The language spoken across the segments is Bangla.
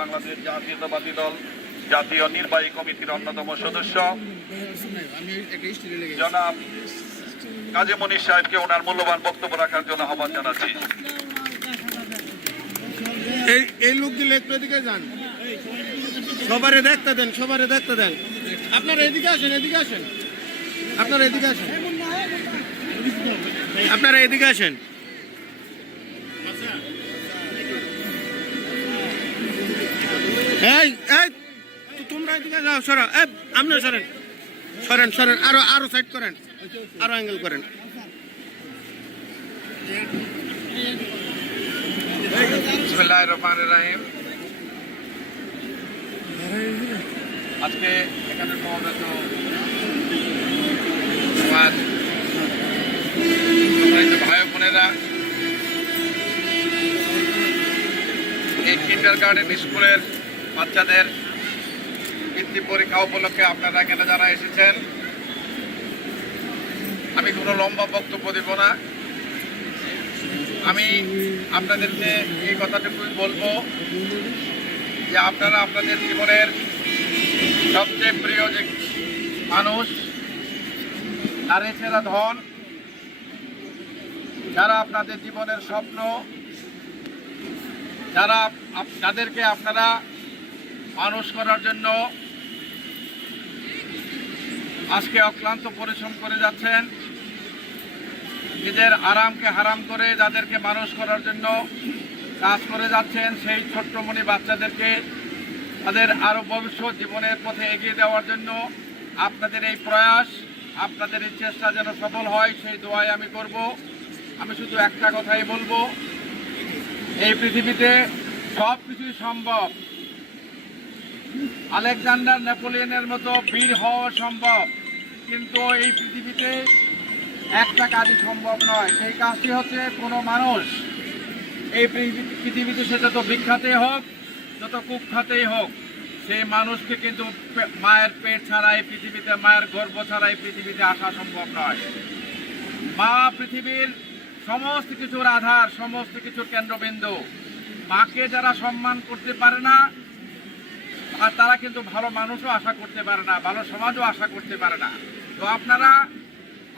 বাংলাদেশ জাতীয়তাবাদী দল জাতীয় নির্বাহী কমিটির অন্যতম সদস্য জনাব কাজী মনির সাহেবকে ওনার মূল্যবান বক্তব্য রাখার জন্য আহ্বান জানাচ্ছি। এই লোকগুলো একটু এদিকে যান, সবারে দেখতে দেন, সবারে দেখতে দেন। আপনারা এদিকে আসেন, এদিকে আসেন, আপনারা এদিকে আসেন, আপনারা এদিকে আসেন। এই এই তোমরা এদিকে যাও, সরা, আপনি সরেন, সরেন সরেন, আরো সাইড করেন, আরো অ্যাঙ্গেল করেন। বিসমিল্লাহির রহমানির রহিম। আজকে এখানে সমবেত সমাজ ভাই বোনেরা, এই কিন্ডারগার্টেন স্কুলের বাচ্চাদের বৃত্তি পরীক্ষা উপলক্ষে আপনারা এখানে যারা এসেছেন, আমি কোনো লম্বা বক্তব্য দেব না। আমি আপনাদেরকে এই কথাটুকুই বলবো যে আপনারা আপনাদের জীবনের সবচেয়ে প্রিয় যে মানুষ, নারী ছেড়া ধন, যারা আপনাদের জীবনের স্বপ্ন, যাদেরকে আপনারা মানুষ করার জন্য আজকে অক্লান্ত পরিশ্রম করে যাচ্ছেন, নিজের আরামকে হারাম করে যাদেরকে মানুষ করার জন্য কাজ করে যাচ্ছেন, সেই ছোট্টমণি বাচ্চাদেরকে তাদের আরও ভবিষ্যৎ জীবনের পথে এগিয়ে দেওয়ার জন্য আপনাদের এই প্রয়াস, আপনাদের এই চেষ্টা যেন সফল হয়, সেই দোয়াই আমি করব। আমি শুধু একটা কথাই বলবো, এই পৃথিবীতে সব কিছুই সম্ভব। আলেকজান্ডার নেপোলিয়নের মতো বীর হওয়া সম্ভব, কিন্তু এই পৃথিবীতে একটা কাজই সম্ভব নয়। সেই কাজটি হচ্ছে কোনো মানুষ এই পৃথিবীতে, সেটা তো বিখ্যাতই হোক, যত কুখ্যাতেই হোক, সেই মানুষকে কিন্তু মায়ের পেট ছাড়া এই পৃথিবীতে, মায়ের গর্ভ ছাড়া এই পৃথিবীতে আসা সম্ভব নয়। মা পৃথিবীর সমস্ত কিছুর আধার, সমস্ত কিছুর কেন্দ্রবিন্দু। মাকে যারা সম্মান করতে পারে না, আর তারা কিন্তু ভালো মানুষও আশা করতে পারে না, ভালো সমাজও আশা করতে পারে না। তো আপনারা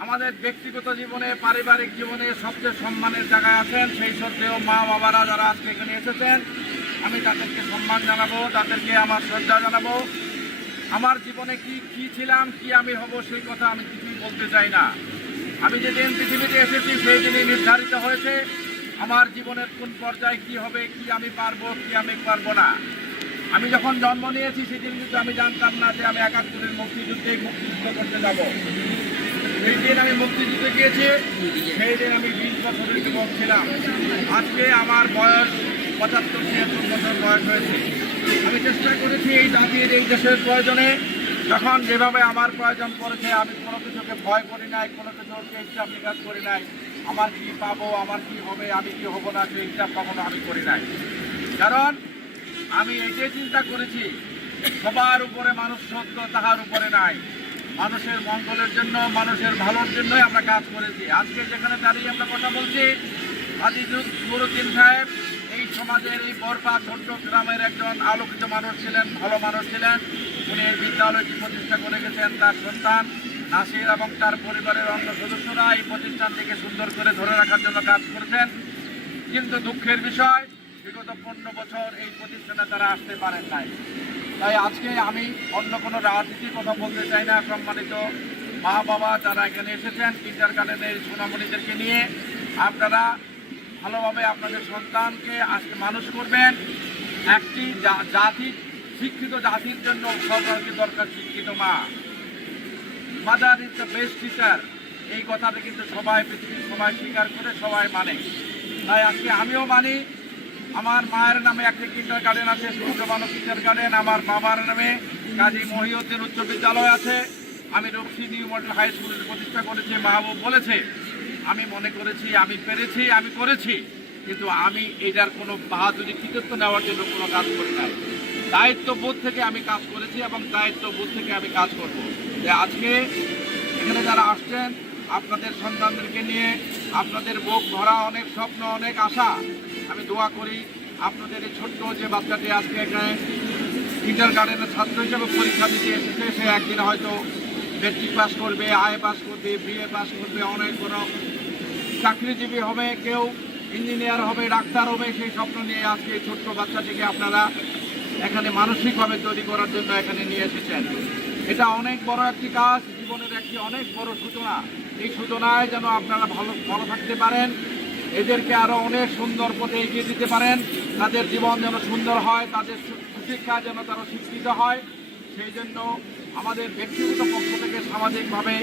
আমাদের ব্যক্তিগত জীবনে, পারিবারিক জীবনে সবচেয়ে সম্মানের জায়গায় আছেন। সেই সত্ত্বেও মা বাবারা যারা আজকে এখানে এসেছেন, আমি তাদেরকে সম্মান জানাবো, তাদেরকে আমার শ্রদ্ধা জানাবো। আমার জীবনে কি ছিলাম, কি আমি হব, সেই কথা আমি কিছুই বলতে চাই না। আমি যেদিন পৃথিবীতে এসেছি সেই দিনই নির্ধারিত হয়েছে আমার জীবনের কোন পর্যায়ে কি হবে, কি আমি পারবো, কি আমি পারবো না। আমি যখন জন্ম নিয়েছি সেদিন কিন্তু আমি জানতাম না যে আমি ৭১-এর মুক্তিযুদ্ধ করতে যাব। সেই দিন আমি মুক্তিযুদ্ধে গিয়েছি, সেই দিন আমি ২০ বছরের যুবক ছিলাম। আজকে আমার বয়স ৭৫-৭৬ বছর বয়স হয়েছে। আমি চেষ্টা করেছি এই জাতির, এই দেশের প্রয়োজনে, যখন যেভাবে আমার প্রয়োজন পড়েছে, আমি কোনো কিছুকে ভয় করি নাই, কোনো কিছুকে হিসাব নিকাশ করি নাই। আমার কি পাবো, আমার কি হবে, আমি কি হবো না, সেই হিসাব কখনো আমি করি নাই। কারণ আমি এইটাই চিন্তা করেছি, সবার উপরে মানুষ সত্য, তাহার উপরে নাই। মানুষের মঙ্গলের জন্য, মানুষের ভালোর জন্যই আমরা কাজ করেছি। আজকে যেখানে দাঁড়িয়ে আমরা কথা বলছি, হাজী নুরুদ্দিন সাহেব এই সমাজের, এই বরপা ছোট্ট গ্রামের একজন আলোকিত মানুষ ছিলেন, ভালো মানুষ ছিলেন। উনি এই বিদ্যালয়টি প্রতিষ্ঠা করে গেছেন। তার সন্তান নাসির এবং তার পরিবারের অন্য সদস্যরা এই প্রতিষ্ঠানটিকে সুন্দর করে ধরে রাখার জন্য কাজ করেছেন। কিন্তু দুঃখের বিষয়, বিগত ১৫ বছর এই প্রতিষ্ঠানে তারা আসতে পারেন নাই। তাই আজকে আমি অন্য কোনো রাজনীতির কথা বলতে চাই না। সম্মানিত মা বাবা যারা এখানে এসেছেন, কিন্ডারগার্টেনের সোনামণিদেরকে নিয়ে আপনারা ভালোভাবে আপনাদের সন্তানকে আজকে মানুষ করবেন। একটি জাতি, শিক্ষিত জাতির জন্য সরকারকে দরকার শিক্ষিত মা। Mother is the best teacher, এই কথাটা কিন্তু সবাই, পৃথিবীর সবাই স্বীকার করে, সবাই মানে। তাই আজকে আমিও মানি। আমার মায়ের নামে একটি কিন্ডারগার্টেন আছে, সূর্যবানু কিন্ডারগার্টেন। আমার বাবার নামে কাজী মহিউদ্দিন উচ্চ বিদ্যালয় আছে। আমি রক্সি নিউ মডেল হাই স্কুলের প্রতিষ্ঠা করেছি। মাহবুব বলেছে, আমি মনে করেছি, আমি পেরেছি, আমি করেছি, কিন্তু আমি এটার কোনো বাহাদুরি, কৃতিত্ব নেওয়ার জন্য কোনো কাজ করি নাই। দায়িত্ববোধ থেকে আমি কাজ করেছি এবং দায়িত্ববোধ থেকে আমি কাজ করব। যে আজকে এখানে যারা আসছেন, আপনাদের সন্তানদেরকে নিয়ে, আপনাদের বুক ভরা অনেক স্বপ্ন, অনেক আশা, আমি দোয়া করি আপনাদের এই ছোট্ট যে বাচ্চাটি আজকে এখানে কিন্ডার গার্ডেনের ছাত্র হিসেবে পরীক্ষা দিতে এসেছে, সে একদিন হয়তো মেট্রিক পাস করবে, আই পাস করবে, বিএ পাস করবে, অনেক বড় চাকরিজীবী হবে, কেউ ইঞ্জিনিয়ার হবে, ডাক্তার হবে, সেই স্বপ্ন নিয়ে আজকে এই ছোট্ট বাচ্চাটিকে আপনারা এখানে মানসিকভাবে তৈরি করার জন্য এখানে নিয়ে এসেছেন। এটা অনেক বড় একটি কাজ, জীবনের একটি অনেক বড় সূচনা। এই সূচনায় যেন আপনারা ভালো থাকতে পারেন, এদেরকে আরো অনেক সুন্দর পথে এগিয়ে দিতে পারেন, তাদের জীবন যেন সুন্দর হয়, তাদের শিক্ষা যেন তারা শিক্ষিত হয়। সেই জন্য আমাদের ব্যক্তিগত পক্ষ থেকে সামাজিকভাবে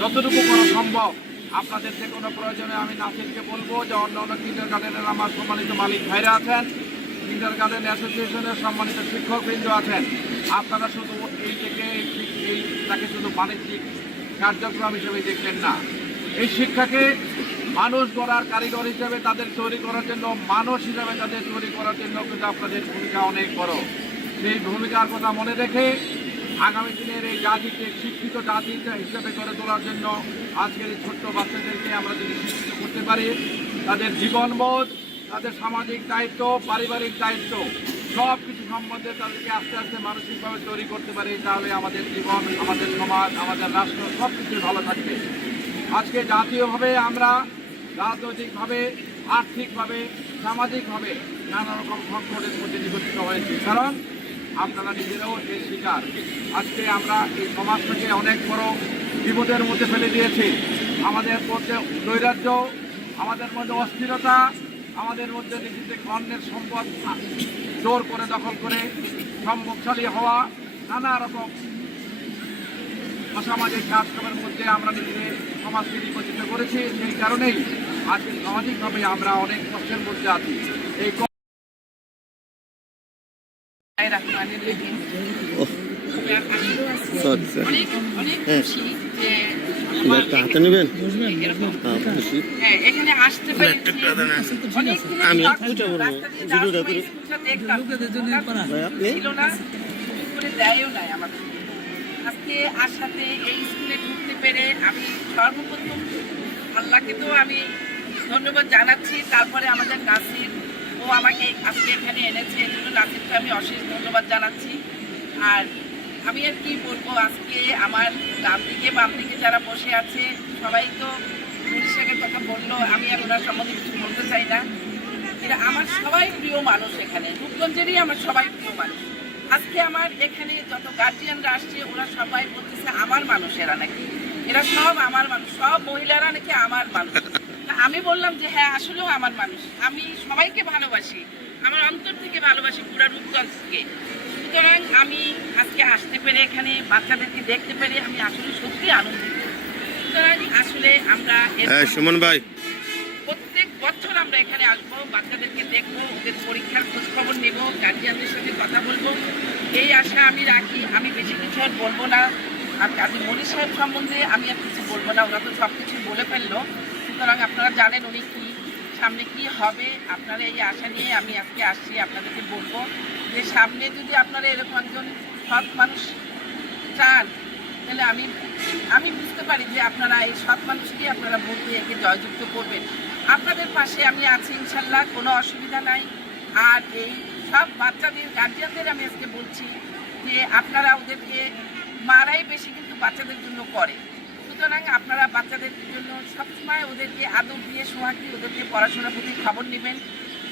যতটুকু করা সম্ভব, আপনাদের যে কোনো প্রয়োজনে আমি নাসিরকে বলবো যে অন্য কিন্ডার গার্ডেনের আমার সম্মানিত মালিক ভাইরা আছেন, কিন্ডার গার্ডেন অ্যাসোসিয়েশনের সম্মানিত শিক্ষকবৃন্দ আছেন, আপনারা শুধু তাকে শুধু বাণিজ্যিক কার্যক্রম হিসেবে দেখবেন না, এই শিক্ষাকে মানুষ গড়ার কারিগর হিসেবে তাদের তৈরি করার জন্য, মানুষ হিসাবে তাদের তৈরি করার জন্য কিন্তু আপনাদের ভূমিকা অনেক বড়। সেই ভূমিকার কথা মনে রেখে আগামী দিনের এই জাতিকে শিক্ষিত জাতি হিসেবে গড়ে তোলার জন্য আজকের এই ছোট্ট বাচ্চাদেরকে আমরা যদি শিক্ষিত করতে পারি, তাদের জীবনবোধ, তাদের সামাজিক দায়িত্ব, পারিবারিক দায়িত্ব সব কিছু সম্বন্ধে তাদেরকে আস্তে আস্তে মানসিকভাবে তৈরি করতে পারি, তাহলে আমাদের জীবন, আমাদের সমাজ, আমাদের রাষ্ট্র সব কিছু ভালো থাকবে। আজকে জাতীয়ভাবে আমরা রাজনৈতিকভাবে, আর্থিকভাবে, সামাজিকভাবে নানা রকম সংকটের মধ্যে নিবন্ধিত হয়েছি, কারণ আপনারা নিজেরাও এর শিকার। আজকে আমরা এই সমাজটাকে অনেক বড় বিপদের মধ্যে ফেলে দিয়েছি। আমাদের মধ্যে নৈরাজ্য, আমাদের মধ্যে অস্থিরতা, আমাদের মধ্যে নিজেদের অন্যের সম্পদ জোর করে দখল করে সম্পদশালী হওয়া, নানা রকম অসামাজিক কাজকর্মের মধ্যে আমরা নিজেদের সমাজকে নিবন্ধিত করেছি। সেই কারণেই আজকে সামাজিকভাবে আমরা অনেক কষ্টের মধ্যে আছি। এই হাতে নেবেন এখানে আসতে পেরেছি, আমি ছিল না, করে দেয়ও নাই আমাদের। আজকে আসাতে এই স্কুলে ঢুকতে পেরে আমি সর্বপ্রথম আল্লাহকে তো আমি ধন্যবাদ জানাচ্ছি। তারপরে আমাদের নাসির, ও আমাকে আজকে এখানে এনেছে, এই জন্য নাসিরকে আমি অশেষ ধন্যবাদ জানাচ্ছি। আর আমি আর কি বলবো, আজকে আমার ডান দিকে বাম দিকে যারা বসে আছে সবাই তো পুলিশের কথা বললো, আমি আর ওনার সম্বন্ধে কিছু বলতে চাই না। এরা আমার সবাই প্রিয় মানুষ, এখানে রূপগঞ্জেরই আমার সবাই প্রিয় মানুষ। আজকে আমার এখানে যত গার্জিয়ানরা আসছে ওরা সবাই বলতেছে আমার মানুষ, এরা নাকি, এরা সব আমার মানুষ, সব মহিলারা নাকি আমার মানুষ। আমি বললাম যে হ্যাঁ, আসলেও আমার মানুষ, আমি সবাইকে ভালোবাসি, আমার অন্তর থেকে ভালোবাসি পুরো রূপগঞ্জকে। সুতরাং আমি আজকে আসতে পেরে, এখানে বাচ্চাদেরকে দেখতে পেরে আমি আসলে সত্যি আনন্দিত। সুতরাং আসলে আমরা সুমন ভাই, প্রত্যেক বছর আমরা এখানে আসবো, বাচ্চাদেরকে দেখবো, ওদের পরীক্ষার খোঁজখবর নেব, গার্জিয়ানদের সাথে কথা বলবো, এই আশা আমি রাখি। আমি বেশি কিছু আর বলবো না। আর কাজী মনির সাহেব সম্বন্ধে আমি আর কিছু বলবো না, ওরা তো সব কিছু বলে ফেললো। সুতরাং আপনারা জানেন উনি কি, সামনে কি হবে, আপনারা এই আশা নিয়ে আমি আজকে আসছি। আপনাদেরকে বলবো যে সামনে যদি আপনারা এরকম একজন সৎ মানুষ চান, তাহলে আমি বুঝতে পারি যে আপনারা এই সৎ মানুষকে আপনারা ভোট দিয়ে একে জয়যুক্ত করবেন। আপনাদের পাশে আমি আছি ইনশাল্লাহ, কোনো অসুবিধা নাই। আর এই সব বাচ্চাদের গার্জিয়ানদের আমি আজকে বলছি যে আপনারা ওদেরকে, মারাই বেশি কিন্তু বাচ্চাদের জন্য করে, সুতরাং আপনারা বাচ্চাদের জন্য সবসময় ওদেরকে আদর দিয়ে সোহাগ দিয়ে ওদেরকে পড়াশোনার প্রতি খবর নেবেন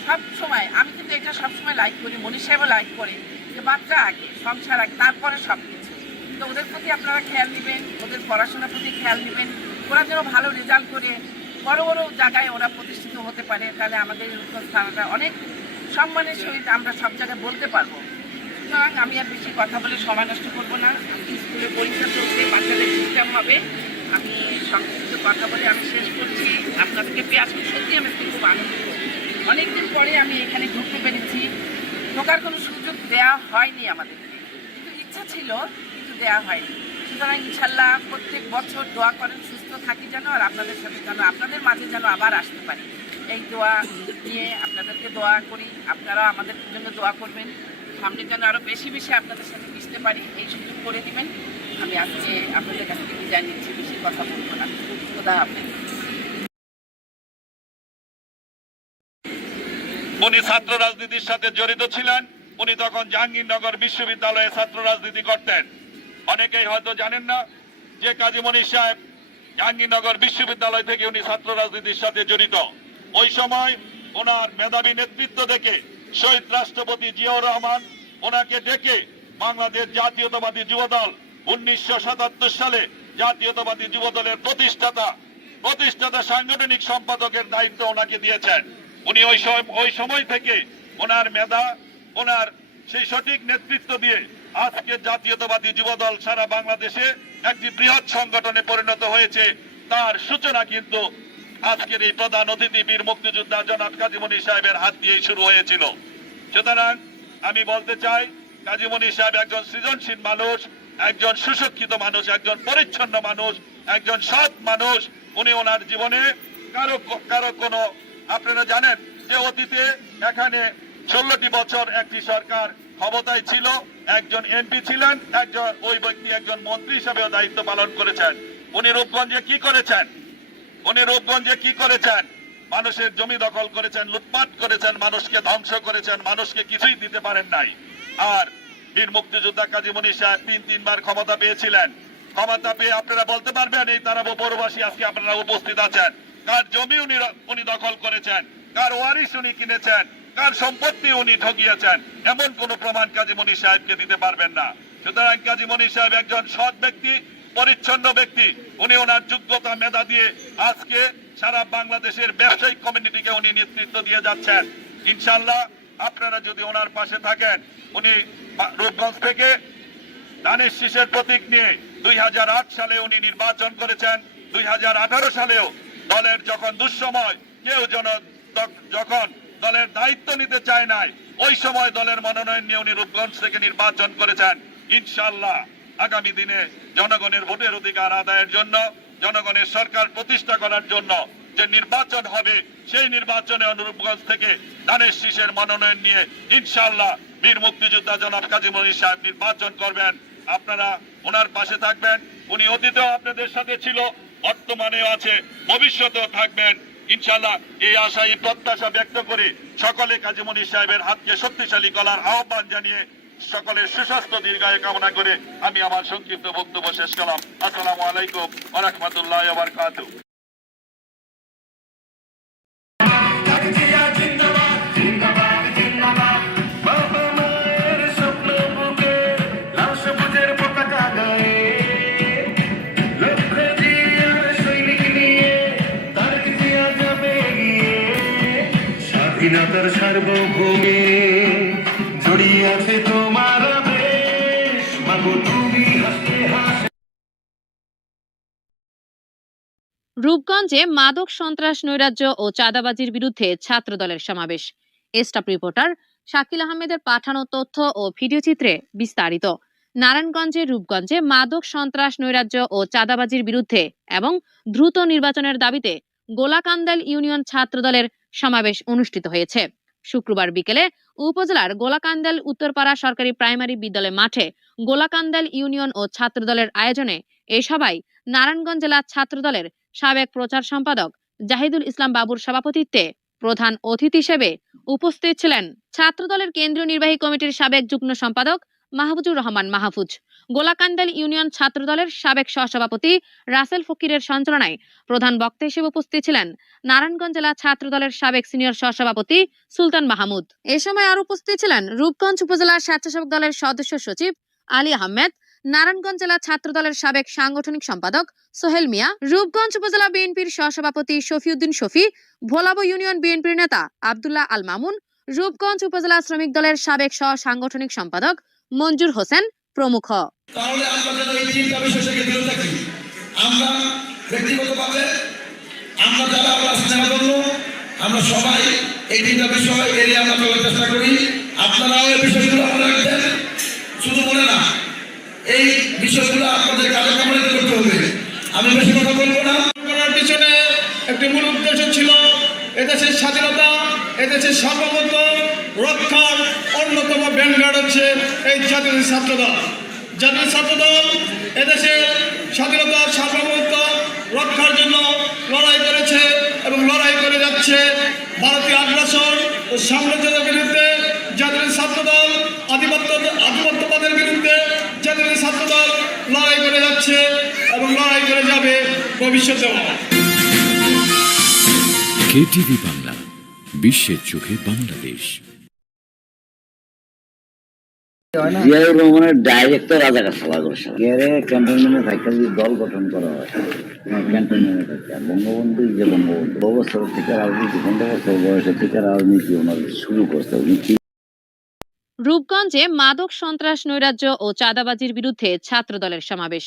সবসময়। আমি কিন্তু এটা সবসময় লাইক করি, মনীষ সাহেবও লাইক করে যে বাচ্চা আগে, সংসার আগে, তারপরে সব কিছু। তো ওদের প্রতি আপনারা খেয়াল নেবেন, ওদের পড়াশোনার প্রতি খেয়াল নেবেন, ওরা যেন ভালো রেজাল্ট করে বড় বড় জায়গায় ওরা প্রতিষ্ঠিত হতে পারে, তাহলে আমাদের স্থানটা অনেক সম্মানের সহিত আমরা সব জায়গায় বলতে পারবো। সুতরাং আমি আর বেশি কথা বলে সময় নষ্ট করবো না। স্কুলে পরীক্ষা চলছে, বাচ্চাদের এক্সাম হবে, আমি সংক্ষিপ্ত কথা বলে আমি শেষ করছি। আপনাদেরকে পেয়ে আসলে সত্যি আমি খুব আনন্দিত। অনেকদিন পরে আমি এখানে ঢুকতে পেরেছি, ঢোকার কোনো সুযোগ দেওয়া হয়নি আমাদেরকে, কিন্তু ইচ্ছা ছিল, কিন্তু দেওয়া হয়নি। সুতরাং ইনশাল্লাহ প্রত্যেক বছর দোয়া করেন সুস্থ থাকি যেন, আর আপনাদের সাথে যেন, আপনাদের মাঝে যেন আবার আসতে পারি, এই দোয়া নিয়ে আপনাদেরকে দোয়া করি। আপনারাও আমাদের জন্য দোয়া করবেন, সামনে যেন আরও বেশি বেশি আপনাদের সাথে মিশতে পারি, এই সুযোগ করে দিবেন। আমি আজকে আপনাদের কাছ থেকে বিদায় নিচ্ছি, বেশি কথা বলবো না। খোদা হাফেজ। ছাত্র রাজনীতির সাথে জড়িত ছিলেন। উনি তখন জাহাঙ্গীরনগর বিশ্ববিদ্যালয়ে ছাত্র রাজনীতি করতেন। অনেকেই হয়তো জানেন না যে কাজী মনির সাহেব জাহাঙ্গীরনগর বিশ্ববিদ্যালয় থেকে উনি ছাত্র রাজনীতির সাথে জড়িত। ওই সময় ওনার মেধাবী নেতৃত্ব দেখে শহীদ রাষ্ট্রপতি জিয়াউর রহমান ওনাকে ডেকে বাংলাদেশ জাতীয়তাবাদী যুবদল 1977 সালে জাতীয়তাবাদী যুবদলের প্রতিষ্ঠাতা সাংগঠনিক সম্পাদকের দায়িত্ব ওনাকে দিয়েছেন। উনি ওই সময় থেকে ওনার মেধা, ওনার সেই সঠিক নেতৃত্ব দিয়ে আজকে জাতীয়তাবাদী যুবদল সারা বাংলাদেশে একটি বৃহৎ সংগঠনে পরিণত হয়েছে। তার সূচনা কিন্তু আজকের এই প্রধান অতিথি বীর মুক্তিযোদ্ধা জনাব কাজী মনির সাহেবের হাত দিয়েই শুরু হয়েছিল। সুতরাং আমি বলতে চাই, কাজী মনির সাহেব একজন সৃজনশীল মানুষ, একজন সুশিক্ষিত মানুষ, একজন পরিচ্ছন্ন মানুষ, একজন সৎ মানুষ। উনি ওনার জীবনে কারো কোনো, আপনারা জানেন যে অতীতে এখানে 16টি বছর একটি সরকার ক্ষমতায় ছিল, একজন এমপি ছিলেন, ওই ব্যক্তি একজন মন্ত্রী হিসেবেও দায়িত্ব পালন করেছেন। উনি রূপগঞ্জে কি করেছেন? মানুষের জমি দখল করেছেন, লুটপাট করেছেন, মানুষকে ধ্বংস করেছেন, মানুষকে কিছুই দিতে পারেন নাই। আর বীর মুক্তিযোদ্ধা কাজী মনির সাহেব 3বার ক্ষমতা পেয়েছিলেন। ক্ষমতা পেয়ে আপনারা বলতে পারবেন এই তারাবো পৌরবাসী আজকে আপনারা উপস্থিত আছেন, কার জমি উনি দখল করেছেন, কার ওয়ারিশ উনি কিনেছেন, কার সম্পত্তি উনি ঠকিয়েছেন, এমন কোন প্রমাণ কাজী মনির সাহেবকে দিতে পারবেন না। সুতরাং কাজী মনির সাহেব একজন সৎ ব্যক্তি, পরিচ্ছন্ন ব্যক্তি। উনি ওনার যোগ্যতা মেধা দিয়ে আজকে সারা বাংলাদেশের ব্যবসায়িক কমিউনিটিকে উনি নেতৃত্ব দিয়ে যাচ্ছেন। ইনশাআল্লাহ আপনারা যদি ওনার পাশে থাকেন, উনি রূপগঞ্জ থেকে ধানের শীষের প্রতীক নিয়ে 2008 সালে উনি নির্বাচন করেছেন। 2018 সালেও দলের যখন দুঃসময়, কেউ যখন দলের দায়িত্ব নিতে চায় নাই, ওই সময় দলের মনোনয়ন নিয়ে উনি রূপগঞ্জ থেকে নির্বাচন করেছেন। ইনশাআল্লাহ আগামী দিনে জনগণের ভোটের অধিকার আদায়ের জন্য, জনগণের সরকার প্রতিষ্ঠা করার জন্য যে নির্বাচন হবে, সেই নির্বাচনে রূপগঞ্জ থেকে ধানের শীষের মনোনয়ন নিয়ে ইনশাআল্লাহ বীর মুক্তিযোদ্ধা জনাব কাজী মনির সাহেব নির্বাচন করবেন। আপনারা ওনার পাশে থাকবেন। উনি অতীতেও আপনাদের সাথে ছিল, বর্তমানেও আছে, ভবিষ্যতেও থাকবেন ইনশাআল্লাহ। এই আশা, এই প্রত্যাশা ব্যক্ত করে সকলে কাজী মনির সাহেবের হাতকে শক্তিশালী করার আহ্বান জানিয়ে সকলের সুস্বাস্থ্য দীর্ঘায়ু কামনা করে আমি আমার সংক্ষিপ্ত বক্তব্য শেষ করলাম। আসসালামু আলাইকুম ওয়া রাহমাতুল্লাহি ওয়া বারাকাতুহু। স্বাধীনতার সার্বভৌমে জড়িয়ে আছে তোমার দেশ, মাগো তুমি হাসতে হাসতে। রূপগঞ্জে মাদক সন্ত্রাস, নৈরাজ্য ও চাঁদাবাজির বিরুদ্ধে ছাত্রদলের সমাবেশ। স্টাফ রিপোর্টার শাকিল আহমেদের পাঠানো তথ্য ও ভিডিওচিত্রে বিস্তারিত। নারায়ণগঞ্জের রূপগঞ্জে মাদক সন্ত্রাস, নৈরাজ্য ও চাঁদাবাজির বিরুদ্ধে এবং দ্রুত নির্বাচনের দাবিতে গোলাকান্দাল ইউনিয়ন ছাত্রদলের সমাবেশ অনুষ্ঠিত হয়েছে। শুক্রবার বিকেলে উপজেলার গোলাকান্দাল উত্তরপাড়া সরকারি প্রাইমারি বিদ্যালয় মাঠে গোলাকান্দাল ইউনিয়ন ও ছাত্রদলের আয়োজনে এই সভায় নারায়ণগঞ্জ জেলা ছাত্রদলের সাবেক প্রচার সম্পাদক জাহিদুল ইসলাম বাবুর সভাপতিত্বে প্রধান অতিথি হিসেবে উপস্থিত ছিলেন ছাত্রদলের কেন্দ্রীয় নির্বাহী কমিটির সাবেক যুগ্ম সম্পাদক মাহফুজুর রহমান মাহফুজ, গোলাকান্দাল ইউনিয়ন ছাত্রদলের সাবেক সহসভাপতি রাসেল ফকিরের সঞ্চালনায় প্রধান বক্তা হিসেবে উপস্থিত ছিলেন নারায়ণগঞ্জ জেলা ছাত্রদলের সাবেক সিনিয়র সহসভাপতি সুলতান মাহমুদ। এ সময় আরো উপস্থিত ছিলেন রূপগঞ্জ উপজেলা স্বেচ্ছাসেবক দলের সদস্য সচিব আলী আহমেদ, নারায়ণগঞ্জ জেলা ছাত্রদলের সাবেক সাংগঠনিক সম্পাদক সোহেল মিয়া, রূপগঞ্জ উপজেলা বিএনপির সহসভাপতি শফিউদ্দিন শফি, ভোলাবো ইউনিয়ন বিএনপির নেতা আব্দুল্লাহ আল মামুন, রূপগঞ্জ উপজেলা শ্রমিক দলের সাবেক সহ সাংগঠনিক সম্পাদক মঞ্জুর হোসেন প্রমুখ। তাহলে আমরা যেন এই তিনটা বিষয় থেকে দূরে থাকি। আমরা ব্যক্তিগতভাবে আমরা যারা আমরা সিনেমা করবো, আমরা সবাই এই তিনটা বিষয় এড়িয়ে আমরা চলার চেষ্টা করি। আপনারাও এই বিষয়গুলো মনে রাখবেন, শুধু মনে না, এই বিষয়গুলো আপনাদের কাজে কামড়িত করতে হবে। আমি বেশি কথা বলবো না। করার পিছনে একটি মূল উদ্দেশ্য ছিল এদেশের স্বাধীনতা, এদেশের সার্বভৌমত্ব রক্ষার অন্যতম ব্যানগার্ড হচ্ছে এই জাতীয় ছাত্রদল। জাতীয় ছাত্রদল এদেশের স্বাধীনতার সার্বভৌমত্ব রক্ষার জন্য লড়াই করেছে এবং লড়াই করে যাচ্ছে ভারতীয় আগ্রাসন ও সাম্রাজ্যের বিরুদ্ধে। জাতীয় ছাত্রদল আধিপত্যবাদের বিরুদ্ধে জাতীয় ছাত্রদল লড়াই করে যাচ্ছে এবং লড়াই করে যাবে ভবিষ্যতেও। কেটিভি বাংলা, বিশ্বের চোখে বাংলাদেশ। জিয়াউর রহমানের ডাইরেক্ট রাজাকার খেলা করছে ক্যান্টনমেন্টে থাকতে যদি দল গঠন করা হয়, ক্যান্টনমেন্টে থাকতে বঙ্গবন্ধু যে বঙ্গবন্ধু বছর থেকে রাজনীতি 15 বছর বয়সে থেকে রাজনীতি ওনার শুরু করতে। রূপগঞ্জে মাদক সন্ত্রাস নৈরাজ্য ও চাঁদাবাজির বিরুদ্ধে ছাত্রদলের সমাবেশ।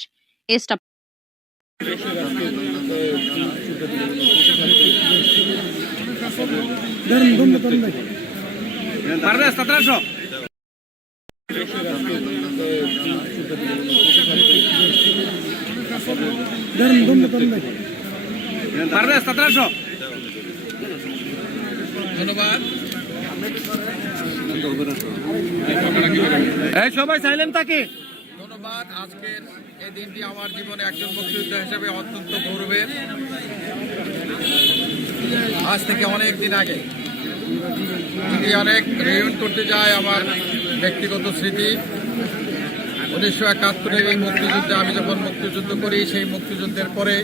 ধন্যবাদ। সবাই সাইলেন্ট থাকে। ধন্যবাদ। আজকের এই দিনটি আমার জীবনে একজন মুক্তিযোদ্ধা হিসেবে অত্যন্ত গৌরবের। আজ থেকে অনেক দিন আগে অনেক রিউন করতে যায় আমার ব্যক্তিগত স্মৃতি। 1971-এর এই মুক্তিযুদ্ধে আমি যখন মুক্তিযুদ্ধ করি, সেই মুক্তিযুদ্ধের পরে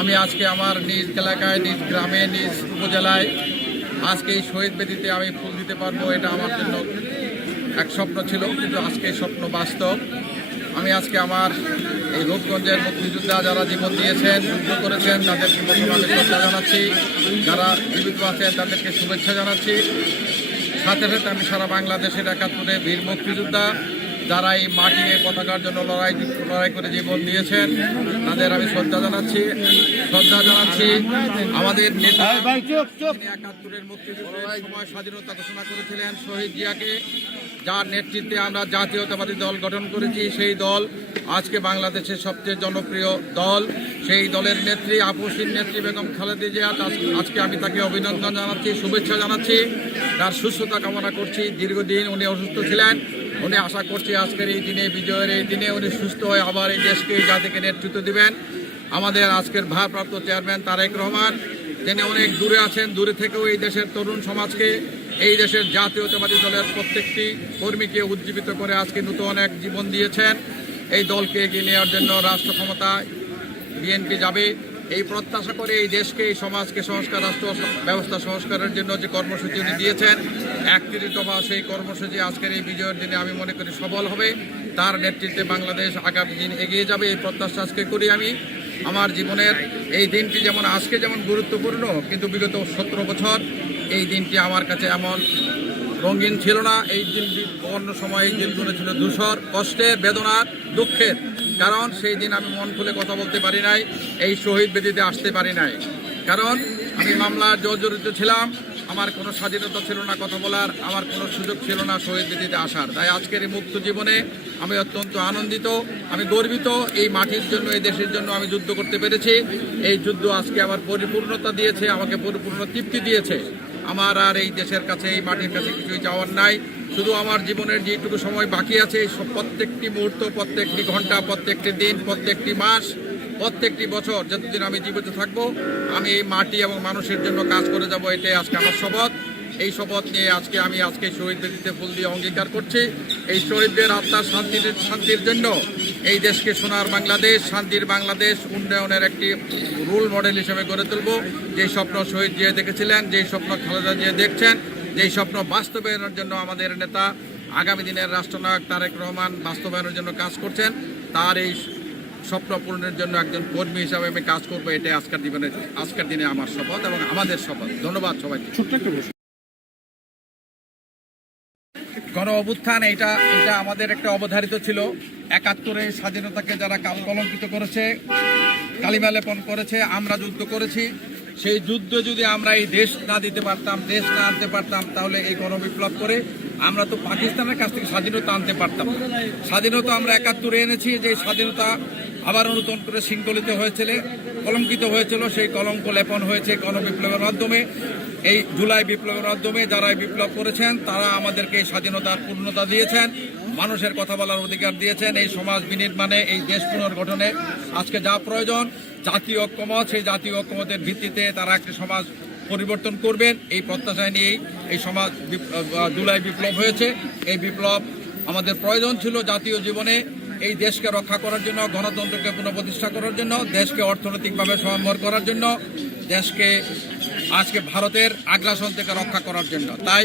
আমি আজকে আমার নিজ এলাকায়, নিজ গ্রামে, নিজ উপজেলায় আজকে এই শহীদ বেদিতে আমি ফুল দিতে পারবো, এটা আমার জন্য এক স্বপ্ন ছিল, কিন্তু আজকে স্বপ্ন বাস্তব। আমি আজকে আমার এই রূপগঞ্জের মুক্তিযোদ্ধা যারা জীবন দিয়েছেন, যুদ্ধ করেছেন, তাদেরকে প্রথমে আমি শ্রদ্ধা জানাচ্ছি। যারা জীবিত আছেন তাদেরকে শুভেচ্ছা জানাচ্ছি। সাথে সাথে আমি সারা বাংলাদেশের 71-এ বীর মুক্তিযোদ্ধা যারা এই মাটি পতাকার জন্য লড়াই করে জীবন দিয়েছেন তাদের আমি শ্রদ্ধা জানাচ্ছি। আমাদের নেতা 71-এর মুক্তিযুদ্ধের সময় স্বাধীনতা ঘোষণা করেছিলেন শহীদ জিয়াকে, যার নেতৃত্বে আমরা জাতীয়তাবাদী দল গঠন করেছি। সেই দল আজকে বাংলাদেশের সবচেয়ে জনপ্রিয় দল। সেই দলের নেত্রী, আপসীর নেত্রী বেগম খালেদা জিয়া, আজকে আমি তাকে অভিনন্দন জানাচ্ছি, শুভেচ্ছা জানাচ্ছি, তার সুস্থতা কামনা করছি। দীর্ঘদিন উনি অসুস্থ ছিলেন, উনি আশা করছি আজকের এই দিনে, বিজয়ের এই দিনে উনি সুস্থ হয়ে আবার এই দেশকে, এই জাতিকে নেতৃত্ব দিবেন। আমাদের আজকের ভারপ্রাপ্ত চেয়ারম্যান তারেক রহমান, তিনি অনেক দূরে আছেন, দূরে থেকেও এই দেশের তরুণ সমাজকে, এই দেশের জাতীয়তাবাদী দলের প্রত্যেকটি কর্মীকে উজ্জীবিত করে আজকে নতুন এক জীবন দিয়েছেন। এই দলকে এগিয়ে নেওয়ার জন্য রাষ্ট্র ক্ষমতায় বিএনপি যাবে এই প্রত্যাশা করে এই দেশকে, এই সমাজকে সংস্কার, রাষ্ট্র ব্যবস্থা সংস্কারের জন্য যে কর্মসূচি উনি দিয়েছেন 31 দফা, সেই কর্মসূচি আজকের এই বিজয়ের দিনে আমি মনে করি সফল হবে। তার নেতৃত্বে বাংলাদেশ আগামী দিন এগিয়ে যাবে, এই প্রত্যাশা আজকে করি আমি। আমার জীবনের এই দিনটি যেমন আজকে যেমন গুরুত্বপূর্ণ, কিন্তু বিগত 17 বছর এই দিনটি আমার কাছে এমন রঙিন ছিল না। এই দিনটি অন্য সময় এই দিনগুলো ছিল ধূসর, কষ্টের, বেদনার, দুঃখের। কারণ সেই দিন আমি মন খুলে কথা বলতে পারি নাই, এই শহীদ বেদিতে আসতে পারি নাই, কারণ আমি মামলার জর্জরিত ছিলাম। আমার কোনো স্বাধীনতা ছিল না কথা বলার, আমার কোনো সুযোগ ছিল না শহীদ বেদিতে আসার। তাই আজকের এই মুক্ত জীবনে আমি অত্যন্ত আনন্দিত, আমি গর্বিত। এই মাটির জন্য, এই দেশের জন্য আমি যুদ্ধ করতে পেরেছি। এই যুদ্ধ আজকে আমার পরিপূর্ণতা দিয়েছে, আমাকে পরিপূর্ণ তৃপ্তি দিয়েছে। আমার আর এই দেশের কাছে, এই মাটির কাছে কিছুই চাওয়ার নাই। শুধু আমার জীবনের যেটুকু সময় বাকি আছে, এই প্রত্যেকটি মুহূর্ত, প্রত্যেকটি ঘন্টা, প্রত্যেকটি দিন, প্রত্যেকটি মাস, প্রত্যেকটি বছর, যতদিন আমি জীবিত থাকবো, আমি এই মাটি এবং মানুষের জন্য কাজ করে যাব। এটাই আজকে আমার শপথ। এই শপথ নিয়ে আজকে শহীদ বেদিতে ফুল দিয়ে অঙ্গীকার করছি। এই শহীদদের আত্মার শান্তির জন্য এই দেশকে সোনার বাংলাদেশ, শান্তির বাংলাদেশ, উন্নয়নের একটি রোল মডেল হিসেবে গড়ে তুলব। যেই স্বপ্ন শহীদ জিয়া দেখেছিলেন, যেই স্বপ্ন খালেদা জিয়া দেখছেন, যেই স্বপ্ন বাস্তবায়নের জন্য আমাদের নেতা, আগামী দিনের রাষ্ট্রনায়ক তারেক রহমান বাস্তবায়নের জন্য কাজ করছেন, তার এই স্বপ্ন পূরণের জন্য একজন কর্মী হিসাবে আমি কাজ করবো। এটাই আজকের দিনে আমার শপথ এবং আমাদের শপথ। ধন্যবাদ সবাইকে। গণ অভ্যুত্থান এটা আমাদের একটা অবধারিত ছিল। 71-এ স্বাধীনতাকে যারা কলঙ্কিত করেছে, কালিমা লেপন করেছে, আমরা যুদ্ধ করেছি। সেই যুদ্ধ যদি আমরা এই দেশ না দিতে পারতাম, দেশ না আনতে পারতাম, তাহলে এই গণবিপ্লব করে আমরা তো পাকিস্তানের কাছ থেকে স্বাধীনতা আনতে পারতাম। স্বাধীনতা আমরা 71-এ এনেছি। যে স্বাধীনতা আবার নতুন করে শৃঙ্খলিত হয়েছিল, কলঙ্কিত হয়েছিল, সেই কলঙ্ক লেপন হয়েছে গণবিপ্লবের মাধ্যমে। এই জুলাই বিপ্লবের মাধ্যমে যারা বিপ্লব করেছেন তারা আমাদেরকে এই স্বাধীনতার পূর্ণতা দিয়েছেন, মানুষের কথা বলার অধিকার দিয়েছেন। এই সমাজ বিনির্মাণে, এই দেশ পুনর্গঠনে আজকে যা প্রয়োজন জাতীয় ঐক্যমত, সেই জাতীয় ঐক্যমতের ভিত্তিতে তারা একটি সমাজ পরিবর্তন করবেন এই প্রত্যাশায় নিয়েই এই সমাজ জুলাই বিপ্লব হয়েছে। এই বিপ্লব আমাদের প্রয়োজন ছিল জাতীয় জীবনে, এই দেশকে রক্ষা করার জন্য, গণতন্ত্রকে পুনঃপ্রতিষ্ঠা করার জন্য, দেশকে অর্থনৈতিকভাবে স্বয়ম্ভর করার জন্য, দেশকে আজকে ভারতের আগ্রাসন থেকে রক্ষা করার জন্য। তাই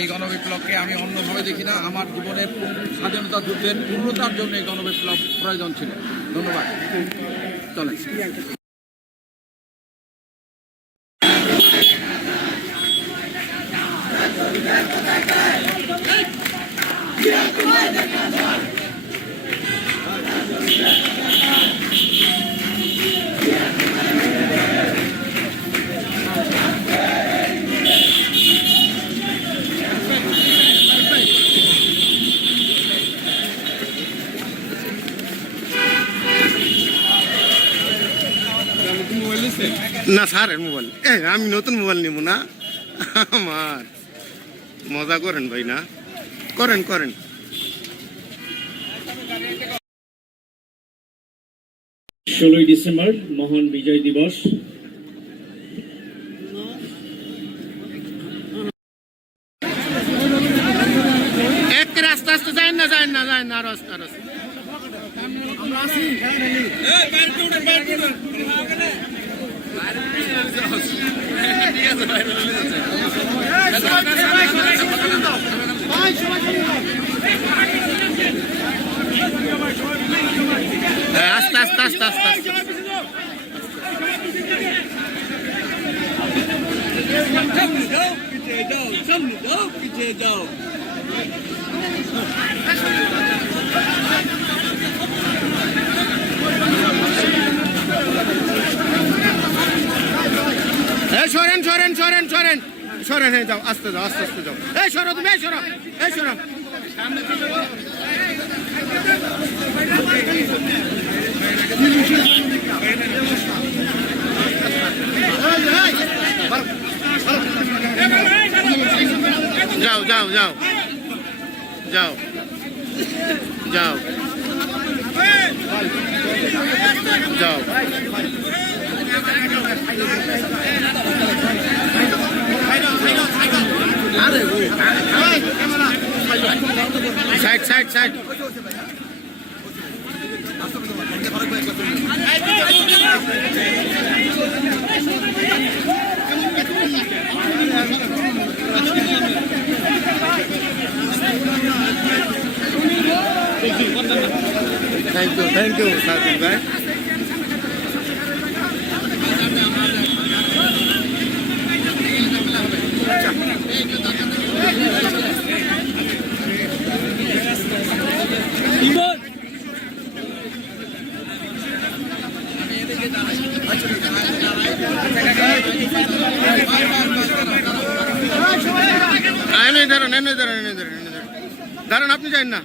এই গণবিপ্লবকে আমি অন্যভাবে দেখি না, আমার জীবনের স্বাধীনতা যুদ্ধের পূর্ণতার জন্য এই গণবিপ্লব প্রয়োজন ছিল। ধন্যবাদ। চলেন। না স্যার মোবাইল, আমি নতুন মোবাইল নিব না। আমার মজা করেন ভাই, না করেন করেন। 16ই ডিসেম্বর মহান বিজয় দিবস। এক রাস্তা আস্তে যায় না রাস্তা আমরা আসি। আস্তে আস্তে আস্তে আস্তে যাও। সরেন সরেন সরেন সরেন সরেন, হ্যাঁ যাও, আস্তে যাও, আস্তে আস্তে যাও। এই সরো তুমি, এই সরো, এই সরো। যাও যাও যাও যাও যাও যাও। Side side side. Thank you Shakib ভাই। দাঁড়ান, আপনি যান না।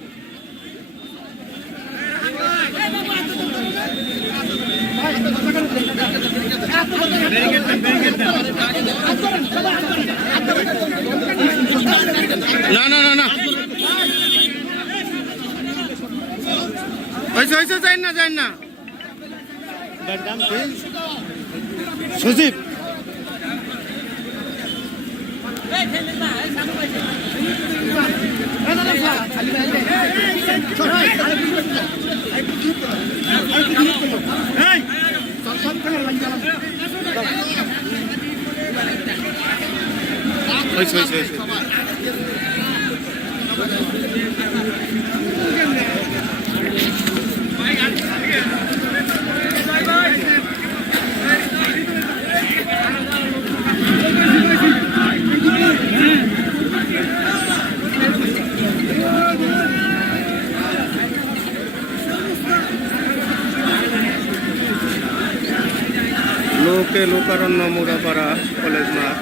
না না না না, হয়েছে যাই না। সুজিত লোকে লোকারণ্য মুরাপাড়া কলেজ মাঠ।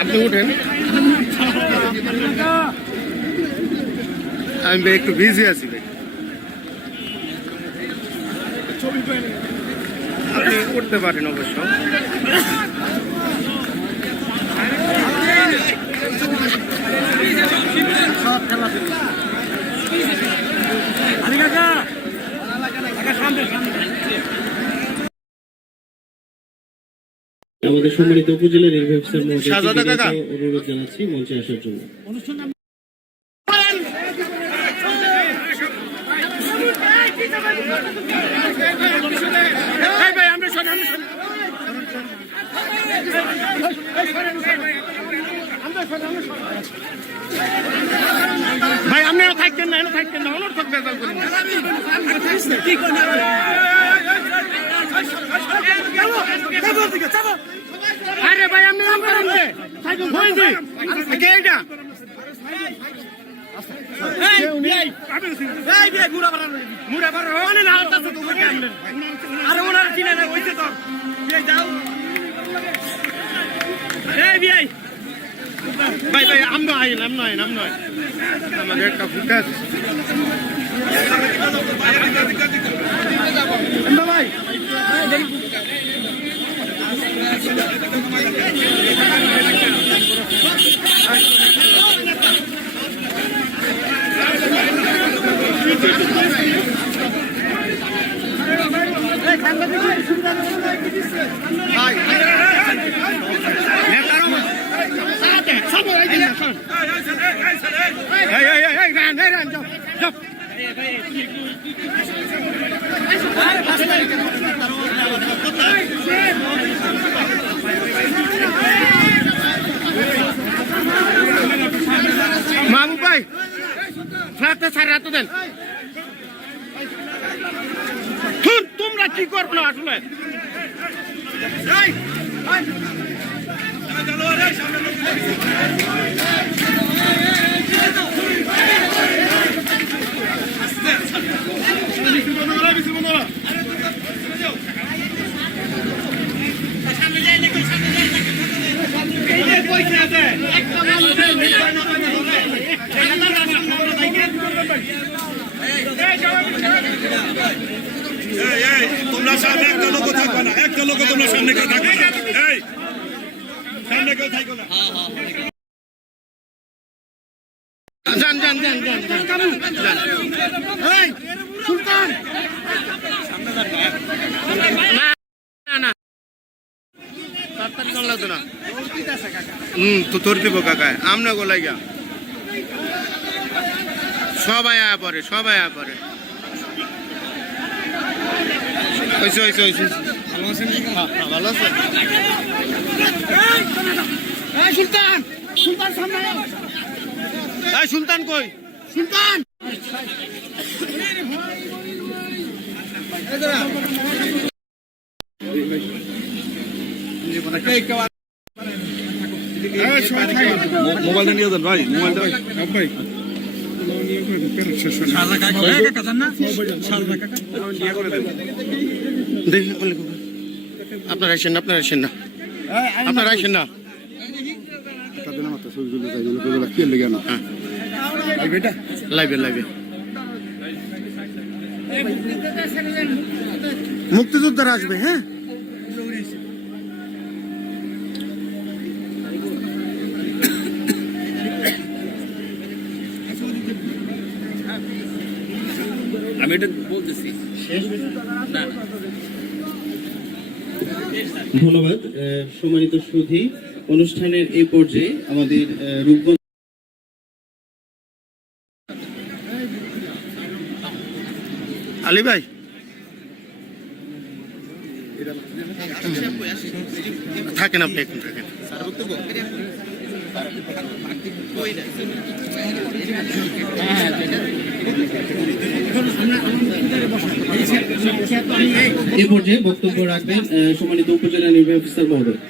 আপনি উঠেন, আমি ভাই একটু বিজি আছি ভাই। আপনি উঠতে পারেন অবশ্য। আলিকা আমাদের সম্মানিত উপজেলা নির্বাহী অফিসার শাহজাদা কাকা। মহোদয়কে অনুরোধ জানাচ্ছি মঞ্চে আসার জন্য। ভাই আপনারা থাকতেন না, থাকতেন না, অনর্থক বেজাল করেন না। আরে ভাই আপনি নাম করেন কে? সাইকেল ধরে দি। কে এটা? এই বিয়ে গুড়া বাড়ানো। মুড়া বাড়ানো মানে না হতাছে তো ওকে আমনে। আরে ওনার চিনে না হইছে তো। বিয়ে যাও। এই বিয়ে। ভাই ভাই আমনো আইন। আমাদের একটা ফুটা আছে। ভাই মাহবুব ভাই ফ্ল্যাটটা ছাড়া এত দেন। তোমরা কি করবো না আসলে? তোমরা সামনে একটা লোক থাকবে না, একটা লোক তোমরা সামনে কেউ থাকবে না। এই সামনে কেউ থাকবে না। যান এই সুলতান না তাড়াতাড়ি চল লাগতো না। তো তোর দিব কাকা আমনা গোলাই গা সবাই আয়া পরে হইছে ভালো আছে। সুলতান সামনে এই সুলতান কই? সুলতান মোবাইলটা নিয়ে যান ভাই, মোবাইলটা ভাই। আপনারা আসেন না। লাইভে মুক্তিযোদ্ধারা আসবে। হ্যাঁ আমি এটা বলতেছি। ধন্যবাদ। সম্মানিত সুধী, অনুষ্ঠানের এই পর্যায়ে আমাদের রূপগঞ্জ আলী ভাই থাকেন, আপনি এখন থাকেন। এই পর্যায়ে বক্তব্য রাখবেন সম্মানিত উপজেলা নির্বাহী অফিসার মহোদয়।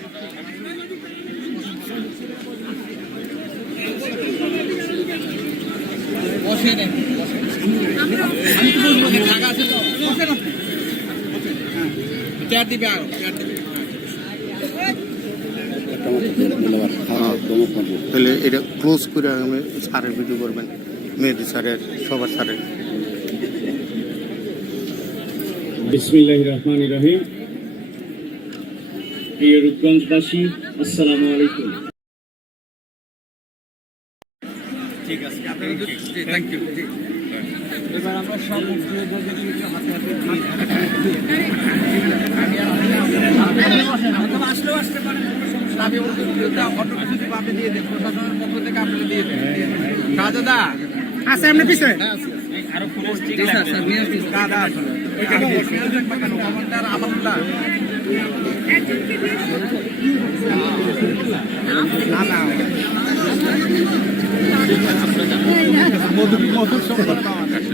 তাহলে এটা ক্লোজ করে আমি স্যারের ভিডিও করবেন, মেহেদি স্যারের, সবার স্যারের। বিসমিল্লাহির রহমানির রহিম। প্রিয় রূপগঞ্জবাসী, আসসালামু আলাইকুম। ঠিক আছে, থ্যাংক ইউ। এবার আমরা সব মুক্তিযোদ্ধাদেরকে হাতে হাতে আসলেও আসতে পারেন, দাবি মুক্তিযোদ্ধা অটো কিছু বাপে দিয়ে দেন, প্রশাসনের পক্ষ থেকে আপনারা দিয়ে দেন। দাদা আছে আপনি পিছনে আরো পুরো স্টিক লাগবে দাদা আসলে কমান্ডার আলমদা মধুর মধুর সম্পর্ক পাওয়া যায়।